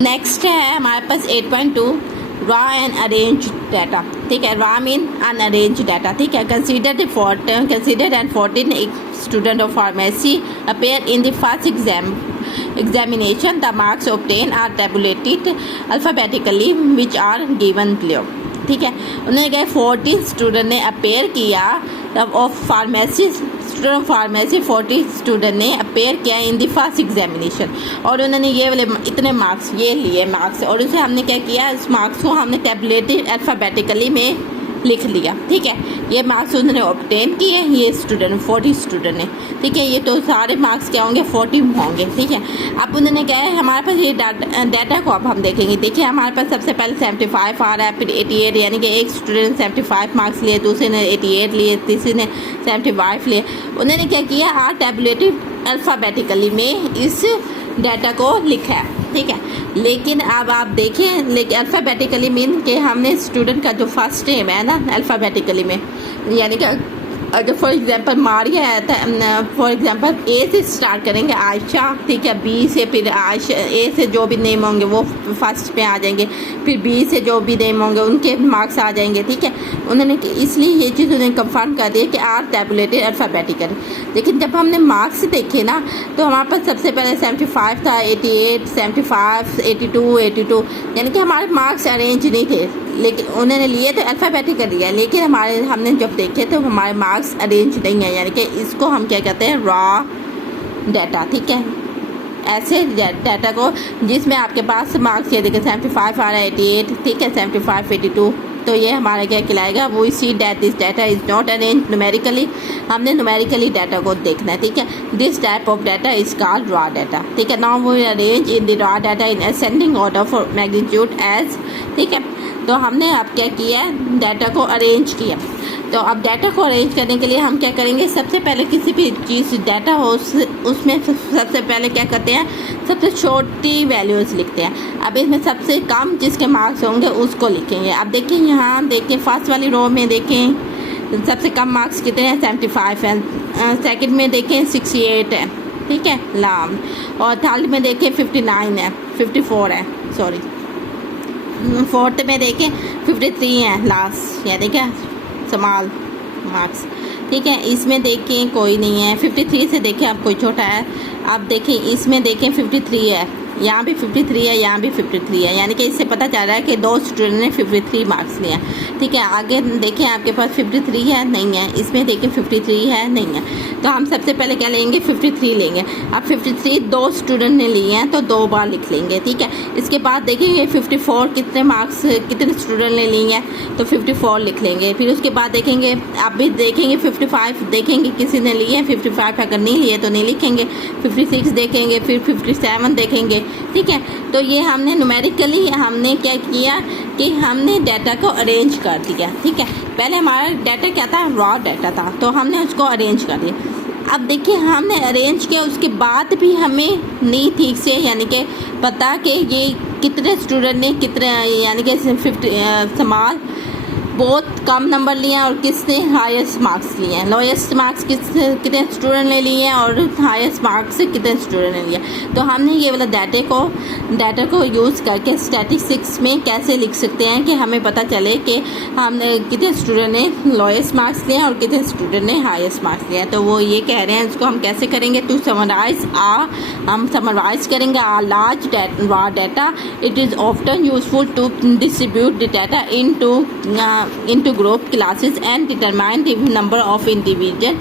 Next है हमारे पास 8.2 raw and arrange data. ठीक है, रॉ मीन अनअरेंज डाटा। ठीक है, considered and 14 student of pharmacy appear in the first examination. The marks obtained are tabulated alphabetically which are given below. ठीक है, उन्होंने कहा 14 स्टूडेंट ने अपेयर किया ऑफ फार्मेसी 40 स्टूडेंट ने अपेयर किया इन द फर्स्ट एग्जामिनेशन, और उन्होंने ये वाले इतने मार्क्स ये लिए मार्क्स, और उसे हमने क्या किया, उस मार्क्स को हमने टेबलेटेड अल्फ़ाबेटिकली में लिख लिया। ठीक है, ये मार्क्स उन्होंने ऑब्टेन किए, ये स्टूडेंट 40 स्टूडेंट ने। ठीक है, ये तो सारे मार्क्स क्या होंगे 40 होंगे। ठीक है, अब उन्होंने क्या है हमारे पास ये डाटा को अब हम देखेंगे। देखिए हमारे पास सबसे पहले 75 आ रहा है, फिर 88, यानी कि एक स्टूडेंट 75 मार्क्स लिए, दूसरे ने 88 लिए, तीसरे ने 75 लिए। उन्होंने क्या किया, आर टेबलेटेड अल्फ़ाबेटिकली में इस डाटा को लिखा है। ठीक है, लेकिन अब आप देखें, लेकिन अल्फ़ाबेटिकली मीन कि हमने स्टूडेंट का जो फर्स्ट नेम है ना अल्फ़ाबेटिकली में, यानी कि अगर फॉर एग्जांपल मारिया है, फॉर एग्जांपल ए से स्टार्ट करेंगे आयशा। ठीक है, बी से फिर आयशा, ए से जो भी नेम होंगे वो फर्स्ट पे आ जाएंगे, फिर बी से जो भी नेम होंगे उनके मार्क्स आ जाएंगे। ठीक है, उन्होंने इसलिए ये चीज़ उन्होंने कंफर्म कर दी कि आर टेबुलेटेड अल्फ़ाबेटिकल। लेकिन जब हमने मार्क्स देखे ना तो हमारे पास सबसे पहले 75 था, 88, 75, 82, यानी कि हमारे मार्क्स अरेंज नहीं थे, लेकिन उन्होंने लिए तो अल्फ़ाबेटिकल लिया, लेकिन हमने जब देखे तो हमारे मार्क्स अरेंज नहीं है, यानी कि इसको हम क्या कहते हैं, रॉ डाटा। ठीक है, ऐसे डाटा को जिसमें आपके पास मार्क्स ये देखिए 75 आ रहा है, 88, ठीक है, 75, 82, तो ये हमारा क्या कहलाएगा, वो see that this data is not arrange numerically. हमने न्यूमेरिकली डाटा को देखना है। ठीक है, this type of data is called raw data. ठीक है, now we arrange in the raw data in ascending order for magnitude age. ठीक है, तो हमने अब क्या किया, डाटा को अरेंज किया। तो अब डाटा को अरेंज करने के लिए हम क्या करेंगे, सबसे पहले किसी भी चीज़ डाटा हो उसमें सबसे पहले क्या करते हैं, सबसे छोटी वैल्यूज़ लिखते हैं। अब इसमें सबसे कम जिसके मार्क्स होंगे उसको लिखेंगे। अब देखिए यहाँ देखिए फर्स्ट वाली रो में देखें सबसे कम मार्क्स कितने हैं, 75 हैं। सेकंड में देखें 68 है। ठीक है, लाम, और थर्ड में देखें 59 है, 54 है, सॉरी, फोर्थ में देखें 53 है लास्ट, यानी कि स्मॉल मार्क्स। ठीक है, इसमें देखें कोई नहीं है, 53 से देखें अब कोई छोटा है। अब देखें इसमें देखें 53 है, यहाँ भी 53 है, यहाँ भी 53 है, यानी कि इससे पता चल रहा है कि 2 स्टूडेंट ने 53 मार्क्स लिए हैं। ठीक है, आगे देखें आपके पास 53 है, नहीं है, इसमें देखें 53 है, नहीं है, तो हम सबसे पहले क्या लेंगे, 53 लेंगे। अब 53 2 स्टूडेंट ने लिए हैं तो 2 बार लिख लेंगे। ठीक है, इसके बाद देखेंगे 54 कितने मार्क्स कितने स्टूडेंट ने लिए हैं तो 54 लिख लेंगे। फिर उसके बाद देखेंगे, अब भी देखेंगे 55 देखेंगे किसी ने लिए हैं, 55 अगर नहीं लिए तो नहीं लिखेंगे, 56 देखेंगे, फिर 57 देखेंगे। ठीक है, तो ये हमने न्यूमेरिकली हमने क्या किया कि हमने डाटा को अरेंज कर दिया। ठीक है, पहले हमारा डाटा क्या था, रॉ डाटा था, तो हमने उसको अरेंज कर दिया। अब देखिए हमने अरेंज किया, उसके बाद भी हमें नहीं ठीक से यानी कि पता कि ये कितने स्टूडेंट ने कितने, यानी कि 50 समाल बहुत कम नंबर लिए हैं और किसने हाईएस्ट मार्क्स लिए हैं, लोएस्ट मार्क्स कितने स्टूडेंट ने लिए हैं और हाईएस्ट मार्क्स कितने स्टूडेंट ने लिए। तो हमने ये वाला डाटा को यूज़ करके स्टैटिस्टिक्स में कैसे लिख सकते हैं कि हमें पता चले कि हमने कितने स्टूडेंट ने लोएस्ट मार्क्स लिए हैं और कितने स्टूडेंट ने हाईएस्ट मार्क्स लिए हैं। तो वो ये कह रहे हैं इसको हम कैसे करेंगे, टू समराइज हम समराइज करेंगे a large raw data it is often useful to distribute the data into group classes and determine the number of individuals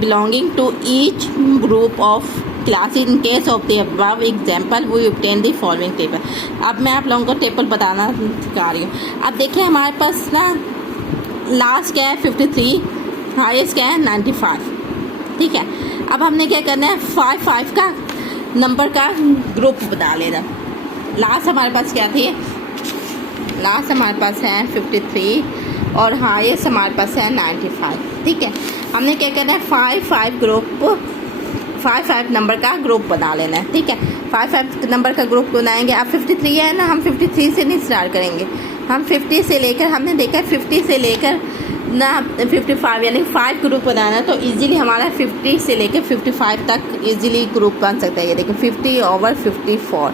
belonging to each group of class. In case of the above example we obtain the following table. अब मैं आप लोगों को table बताना सिखा रही हूँ। अब देखिए हमारे पास ना लास्ट क्या है 53, हाईएस्ट क्या है 95। ठीक है, अब हमने क्या करना है 5 का नंबर का ग्रुप बना लेना। लास्ट हमारे पास क्या थी, लास्ट हमारे पास है 53 और हाईएस्ट हमारे पास है 95। ठीक है, हमने क्या करना है 5 नंबर का ग्रुप बना लेना है। ठीक है, 5 नंबर का ग्रुप बनाएंगे। अब 53 है ना, हम 53 से नहीं स्टार्ट करेंगे, हम 50 से लेकर, हमने देखा 50 से लेकर ना 55 यानी 5 ग्रुप बनाना, तो इजीली हमारा 50 से लेकर 55 तक इजीली ग्रुप बन सकता है। ये देखिए 50/54,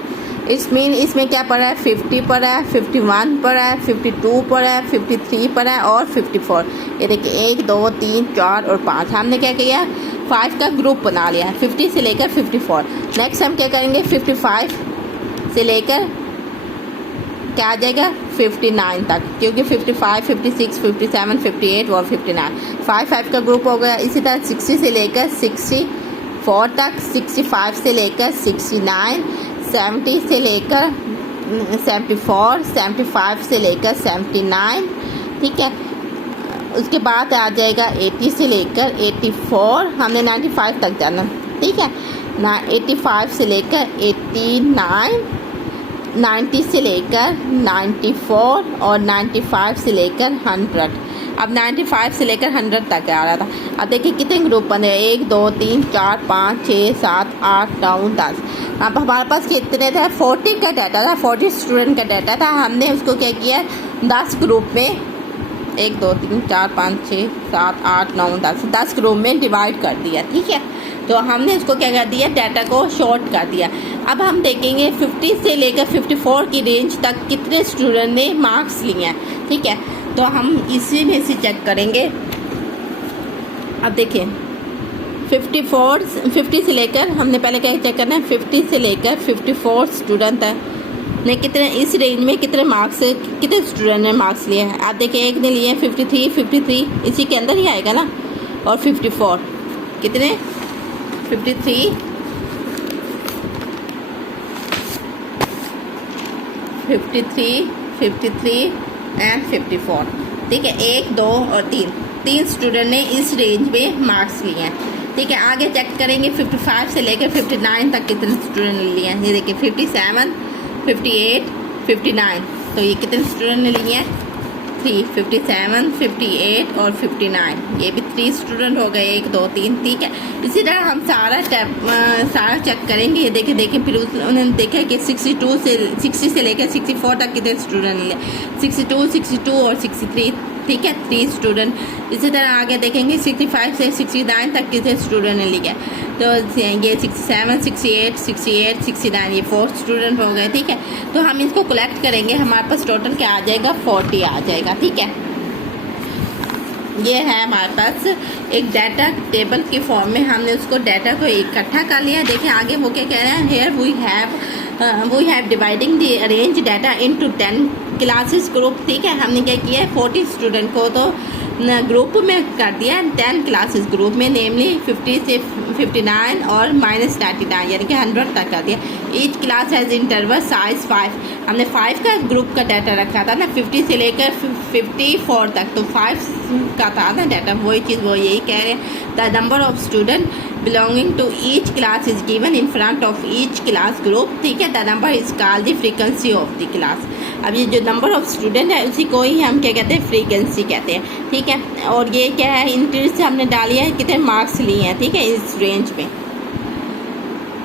इसमें क्या पड़ा है, 50 पड़ा है, 51 पड़ा है, 52 पड़ा है, 53 पड़ा है और 54। ये देखिए 1 2 3 4 और 5। हमने क्या किया, 5 का ग्रुप बना लिया, 50 से लेकर 54। नेक्स्ट हम क्या करेंगे, 55 से लेकर क्या आ जाएगा 59 तक, क्योंकि 55, 56, 57, 58 और 59 5 का ग्रुप हो गया। इसी तरह 60 से लेकर 64 तक, 65 से लेकर 69, 70 से लेकर 74, 75 से लेकर 79, ठीक है। उसके बाद आ जाएगा 80 से लेकर 84, हमने 95 तक जाना, ठीक है ना। 85 से लेकर 89, 90 से लेकर 94 और 95 से लेकर 100। अब 95 से लेकर 100 तक आ रहा था। अब देखिए कितने ग्रुप बने, 1 2 3 4 5 6 7 8 9 10। अब हमारे पास कितने थे, 40 का डाटा था, 40 स्टूडेंट का डाटा था। हमने उसको क्या किया, 10 ग्रुप में 1 2 3 4 5 6 7 8 9 10 ग्रुप में डिवाइड कर दिया, ठीक है। तो हमने इसको क्या कर दिया, डाटा को शॉर्ट कर दिया। अब हम देखेंगे 50 से लेकर 54 की रेंज तक कितने स्टूडेंट ने मार्क्स लिए हैं, ठीक है। तो हम इसी में से चेक करेंगे। अब देखिए 50 से लेकर, हमने पहले क्या चेक करना है, 50 से लेकर 54 स्टूडेंट है ने कितने, इस रेंज में कितने मार्क्स, कितने स्टूडेंट ने मार्क्स लिए हैं। आप देखिए एक ने लिए 53 इसी के अंदर ही आएगा ना, और 54 कितने 53 एंड 54, ठीक है। 1 2 और 3 स्टूडेंट ने इस रेंज में मार्क्स लिए हैं, ठीक है। आगे चेक करेंगे 55 से लेकर 59 तक कितने स्टूडेंट ने लिए हैं। ये देखिए 57, 58, 59, तो ये कितने स्टूडेंट ने लिए हैं, 3, 57, 58 और 59, ये भी 3 स्टूडेंट हो गए, 1 2 3, ठीक है। इसी तरह हम सारा चेक करेंगे। ये देखें फिर उन्होंने देखा कि 60 से लेकर 64 तक कितने स्टूडेंट लिए, 62 और 63, ठीक है, 3 स्टूडेंट। इसी तरह आगे देखेंगे 65 से 69 तक कितने स्टूडेंट ने लिया, तो ये 67, 68, 69, ये 4 स्टूडेंट हो गए, ठीक है। तो हम इसको कलेक्ट करेंगे, हमारे पास टोटल क्या आ जाएगा, 40 आ जाएगा, ठीक है। ये है हमारे पास एक डाटा टेबल की फॉर्म में, हमने उसको डाटा को इकट्ठा कर लिया। देखें आगे वो क्या कह रहे हैं, here we have dividing the arrange data into 10 classes group, ठीक है। हमने क्या किया है, 40 स्टूडेंट को तो ग्रुप में कर दिया 10 क्लासेस ग्रुप में, नेमली 50 से 59 और -99 यानी कि 100 तक कर दिया। Each class has interval size 5, हमने 5 का ग्रुप का डाटा रखा था ना, 50 से लेकर 54 तक, तो 5 का था ना डाटा, वही चीज़ वो यही कह रहे हैं। The number of student belonging to each class is given in front of each class group, ठीक है। The number is called the frequency of the class. अब ये जो नंबर ऑफ स्टूडेंट है उसी को ही हम क्या कहते हैं, फ्रीक्वेंसी कहते हैं, ठीक है। और ये क्या है, इंटरेस्ट से हमने डाली है कितने मार्क्स लिए हैं, ठीक है, इस रेंज में।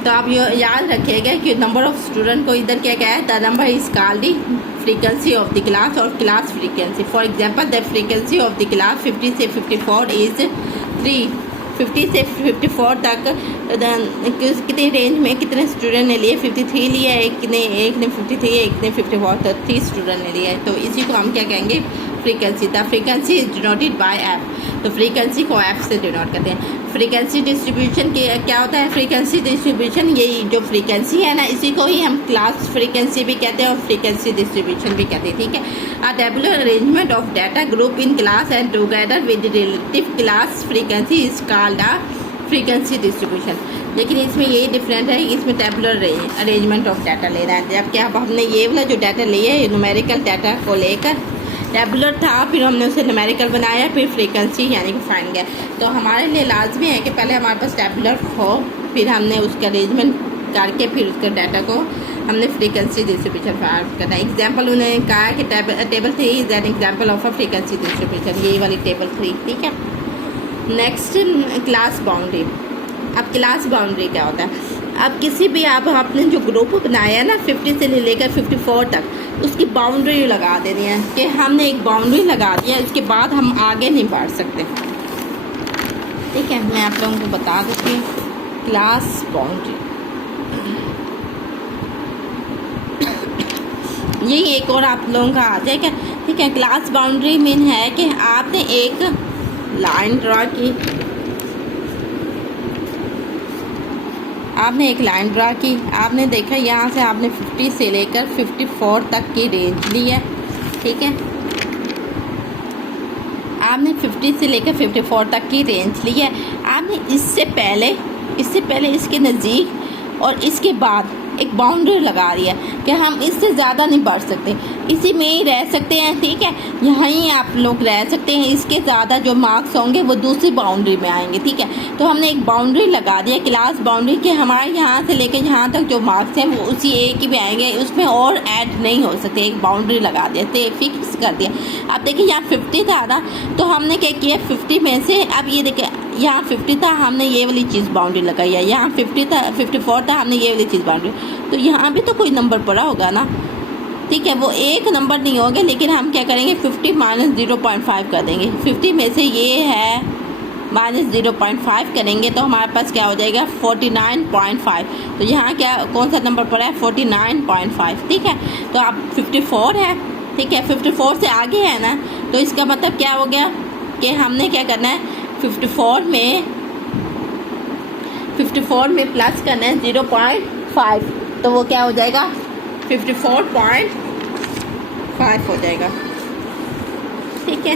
तो आप ये याद रखिएगा कि नंबर ऑफ स्टूडेंट को इधर क्या है, the number is called the frequency of the class और class frequency. For example the frequency of the class 50 से 54 इज 3, 50 से 54 तक कितने रेंज में कितने स्टूडेंट ने लिए, 53 लिया, एक ने 53, एक ने 54, तो 3 स्टूडेंट ने लिया है। तो इसी को हम क्या कहेंगे, frequency. The frequency is denoted by F, तो फ्रीक्वेंसी को एफ से डिनोट करते हैं। फ्रीक्वेंसी डिस्ट्रीब्यूशन क्या होता है, फ्रीक्वेंसी डिस्ट्रीब्यूशन, यही जो फ्रीक्वेंसी है ना, इसी को ही हम क्लास फ्रीक्वेंसी भी कहते हैं और फ्रीक्वेंसी डिस्ट्रीब्यूशन भी कहते हैं, ठीक है। अ tabular arrangement of data group in class and together with relative class frequency is called a frequency distribution. लेकिन इसमें यही डिफरेंट है, इसमें टेबुलर अरेंजमेंट ऑफ डाटा लेना है, जबकि अब हमने ये वाला जो डाटा लिया है न्यूमेरिकल डाटा को लेकर, टेबुलर था, फिर हमने उसे न्यूमेरिकल बनाया, फिर फ्रीक्वेंसी यानी कि फाइंड किया। तो हमारे लिए लाजमी है कि पहले हमारे पास टेबुलर हो, फिर हमने उसका अरेंजमेंट करके फिर उसके डाटा को हमने फ्रीक्वेंसी डिस्ट्रीब्यूशन फाइंड करना है। एग्जाम्पल उन्होंने कहा कि table 3 is an example of a frequency distribution, यही वाली टेबल 3, ठीक है। Next class boundary. अब क्लास बाउंड्री क्या होता है, अब किसी भी आपने जो ग्रुप बनाया है ना 50 से लेकर 54 तक, उसकी बाउंड्री लगा देनी है कि हमने एक बाउंड्री लगा दी है, उसके बाद हम आगे नहीं बढ़ सकते, ठीक है। मैं आप लोगों को बता देती हूँ क्लास बाउंड्री। ये एक और आप लोगों का आ जाएगा। ठीक है, क्लास बाउंड्री मीन है कि आपने एक लाइन ड्रा की, आपने एक लाइन ड्रा की, आपने देखा यहाँ से आपने 50 से लेकर 54 तक की रेंज ली है। ठीक है, आपने 50 से लेकर 54 तक की रेंज ली है। आपने इससे पहले इसके नज़दीक और इसके बाद एक बाउंड्री लगा रही है कि हम इससे ज़्यादा नहीं बढ़ सकते, इसी में ही रह सकते हैं। ठीक है, यहाँ ही आप लोग रह सकते हैं, इसके ज़्यादा जो मार्क्स होंगे वो दूसरी बाउंड्री में आएंगे। ठीक है, तो हमने एक बाउंड्री लगा दी है, क्लास बाउंड्री, कि हमारे यहाँ से लेकर यहाँ तक जो मार्क्स हैं वो उसी एक ही में आएंगे, उसमें और ऐड नहीं हो सकते। एक बाउंड्री लगा दिया, तो फिक्स कर दिया। अब देखिए यहाँ 50 था ना, तो हमने क्या किया, 50 में से अब ये देखिए यहाँ 50 था, हमने ये वाली चीज़ बाउंड्री लगाई है। यहाँ 50 था, 54 था, हमने ये वाली चीज़ बाउंड्री, तो यहाँ भी तो कोई नंबर पड़ा होगा ना। ठीक है, वो एक नंबर नहीं होगा, लेकिन हम क्या करेंगे, 50 माइनस 0.5 कर देंगे। 50 में से ये है माइनस 0.5 करेंगे तो हमारे पास क्या हो जाएगा, 49.5। तो यहाँ क्या कौन सा नंबर पड़ा है, 49.5। ठीक है, तो अब 54 है। ठीक है, 54 से आगे है ना, तो इसका मतलब क्या हो गया कि हमने क्या करना है, 54 में प्लस करना है 0.5, तो वो क्या हो जाएगा, 54.5 हो जाएगा। ठीक है,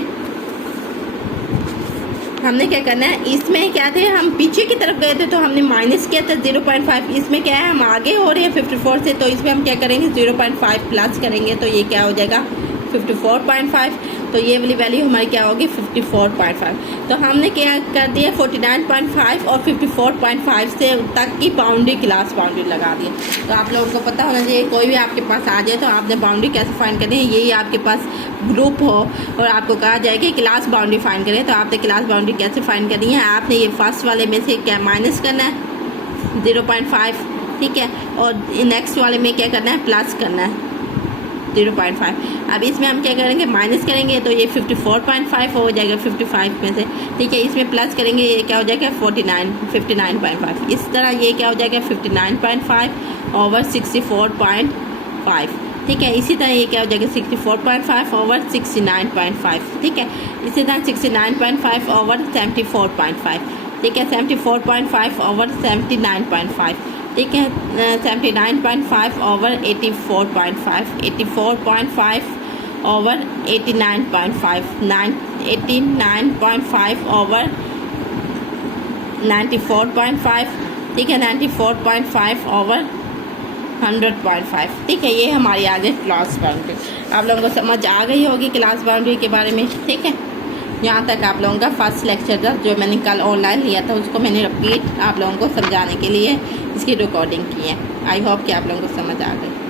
हमने क्या करना है, इसमें क्या थे, हम पीछे की तरफ गए थे तो हमने माइनस किया था 0.5। इसमें क्या है, हम आगे हो रहे हैं 54 से, तो इसमें हम क्या करेंगे, 0.5 प्लस करेंगे, तो ये क्या हो जाएगा, 54.5। तो ये वाली वैल्यू हमारी क्या होगी, 54.5। तो हमने क्या कर दिया, 49.5 और 54.5 से तक की बाउंड्री, क्लास बाउंड्री लगा दी। तो आप लोगों को पता होना चाहिए, कोई भी आपके पास आ जाए तो आपने बाउंड्री कैसे फाइंड करनी है। यही आपके पास ग्रुप हो और आपको कहा जाए कि क्लास बाउंड्री फाइंड करें, तो आपने क्लास बाउंड्री कैसे फाइंड करनी है, आपने ये फर्स्ट वाले में से क्या माइनस करना है 0.5। ठीक है, और नेक्स्ट वाले में क्या करना है, प्लस करना है 0.5। अब इसमें हम क्या करेंगे, माइनस करेंगे, तो ये 54.5 हो जाएगा 55 में से। ठीक है, इसमें प्लस करेंगे, ये क्या हो जाएगा, 59.5। इस तरह ये क्या हो जाएगा, 59.5 ओवर 64.5। ठीक है, इसी तरह ये क्या हो जाएगा, 64.5 ओवर 69.5। ठीक है, इसी तरह 69.5 ओवर 74.5। ठीक है, 74.5 ओवर 79.5। ठीक है, 79.5 ओवर 84.5, 84.5 ओवर 89.5, 89.5 ओवर 94.5। ठीक है, 94.5 ओवर 100.5। ठीक है, ये हमारी आज है क्लास बाउंड्री। आप लोगों को समझ आ गई होगी क्लास बाउंड्री के बारे में। ठीक है, यहाँ तक आप लोगों का फर्स्ट लेक्चर था, जो मैंने कल ऑनलाइन लिया था, उसको मैंने रिपीट आप लोगों को समझाने के लिए इसकी रिकॉर्डिंग की है। आई होप कि आप लोगों को समझ आ गई।